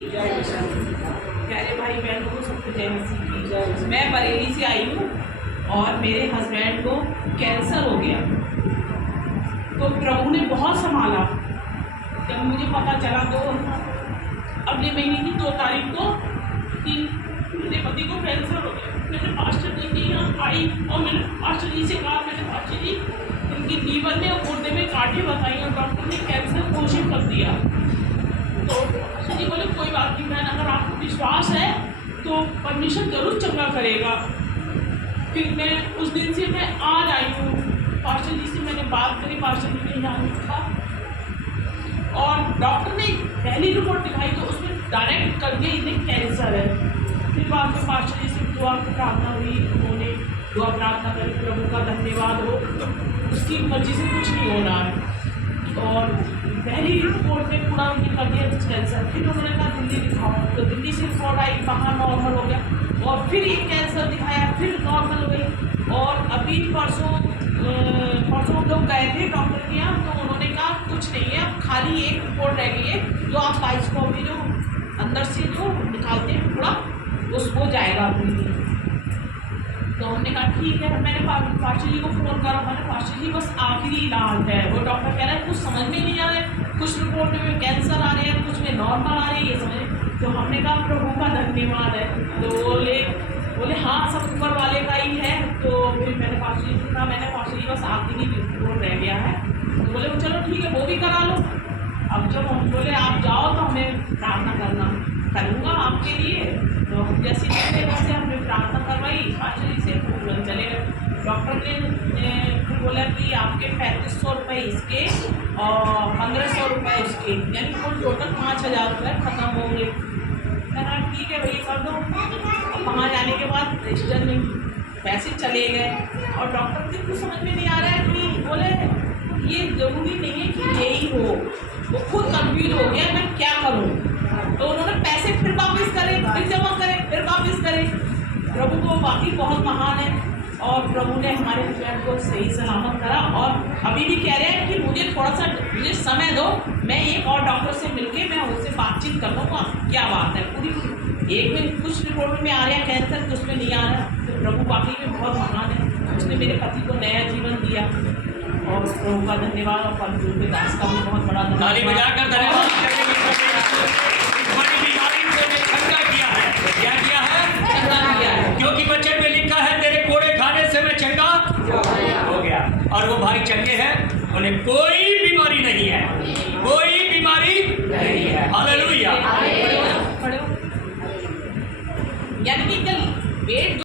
प्यारे भाई बहनों को सबको जय मसीह की। मैं बरेली से आई हूँ और मेरे हस्बैंड को कैंसर हो गया। तो प्रभु ने बहुत संभाला। जब मुझे पता चला तो अगले महीने की 2 तारीख को कि मेरे पति को कैंसर हो गया, मैंने पास्टर जी के यहाँ आई और मैंने पास्टर जी से कहा, मैंने पास्टर जी इनकी लीवर में और गुर्दे में कांटे बताई और डॉक्टर ने कैंसर घोषित कर दिया। तो पास्टर जी बोले कोई बात नहीं बहन, अगर आपको विश्वास है तो परमेश्वर जरूर चंगा करेगा। फिर मैं उस दिन से मैं आज आई हूँ, पास्टर जी से मैंने बात करी, पास्टर जी ने यहाँ लिखा और डॉक्टर ने पहली रिपोर्ट दिखाई तो उसमें डायरेक्ट कर दिया इन्हें कैंसर है। फिर बाद में पास्टर जी से दुआ की प्रार्थना हुई, उन्होंने दुआ प्रार्थना करी, प्रभु का धन्यवाद हो, उसकी मर्जी से कुछ नहीं हो रहा है। और पहली रिपोर्ट में पूरा उनकी कर दिया कैंसर। फिर उन्होंने कहा दिल्ली दिखाओ, तो दिल्ली से रिपोर्ट आई, वहाँ नॉर्मल हो गया और फिर ये कैंसर दिखाया, फिर नॉर्मल हो गई। और अभी परसों हम लोग गए थे डॉक्टर के यहाँ, तो उन्होंने कहा कुछ नहीं है, अब खाली एक रिपोर्ट रह गई है जो आप बाइस्कोपी जो अंदर से जो निकालते हैं पूरा उसको जाएगा अभी। तो हमने कहा ठीक है। मैंने पास्टर जी को फ़ोन करा, मैंने पास्टर जी बस आखिरी इलाज है। वो डॉक्टर कह रहा है कुछ समझ में नहीं आ रहा है, कुछ रिपोर्ट में कैंसर आ रहे हैं, कुछ में नॉर्मल आ रही है, ये समझ। तो हमने कहा प्रभु का धन्यवाद है। तो बोले हाँ सब ऊपर वाले का ही है। तो फिर मैंने पास्टर जी से कहा, मैंने पास्टर जी बस आखिरी रिपोर्ट रह गया है। तो बोले चलो ठीक है वो भी करा लो। अब जब हम बोले आप जाओ तो हमें प्रार्थना करना करूँगा आपके लिए। तो जैसे वैसे हमने प्रार्थना करवाई, पास्टर जी से तुरंत चले गए। डॉक्टर ने फिर बोला कि आपके 3500 रुपये इसके और 1500 रुपये इसके, यानी कुल टोटल 5000 रुपये खत्म हो गए। कहना ठीक है भैया कर दो। वहाँ जाने के बाद रजिस्टर में पैसे चले गए और डॉक्टर को कुछ समझ में नहीं आ रहा है कि बोले ये ज़रूरी नहीं है कि यही हो। वो खुद कंफ्यूज हो गया मैं क्या करूँ। तो उन्होंने पैसे फिर वापस करे, फिर जमा करे, फिर वापस करे। प्रभु को वाकई बहुत महान है और प्रभु ने हमारे हस्बैंड को सही सलामत करा। और अभी भी कह रहे हैं कि मुझे थोड़ा सा मुझे समय दो, मैं एक और डॉक्टर से मिलके मैं उनसे बातचीत कर लूँगा क्या बात है। पूरी एक में कुछ रिपोर्ट में आ रहा है कैंसर, कुछ में नहीं आ रहा। तो प्रभु वाकई में बहुत महान है, उसने मेरे पति को नया जीवन दिया और प्रभु का धन्यवाद और परमेश्वर के दास का भी बहुत बड़ा क्योंकि वचन में लिखा है तेरे कोड़े खाने से मैं चंगा हो गया। और वो भाई चंगे हैं, उन्हें कोई बीमारी नहीं है, कोई बीमारी नहीं है। हालेलुया। यानी कि वेट